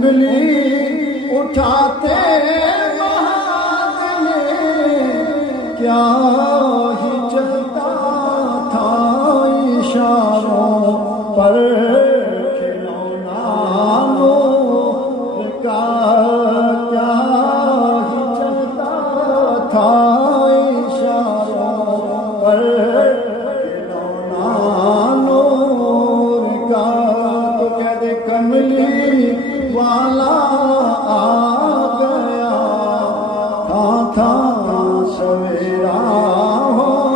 انگلی اٹھاتے کیا ہی چلتا تھا اشاروں پر کھلونا نور کا کیا ہی چلتا تھا اشاروں پر کھلونا نور کا تو کہہ دے کملی والا آ گیا تھا سویرا ہو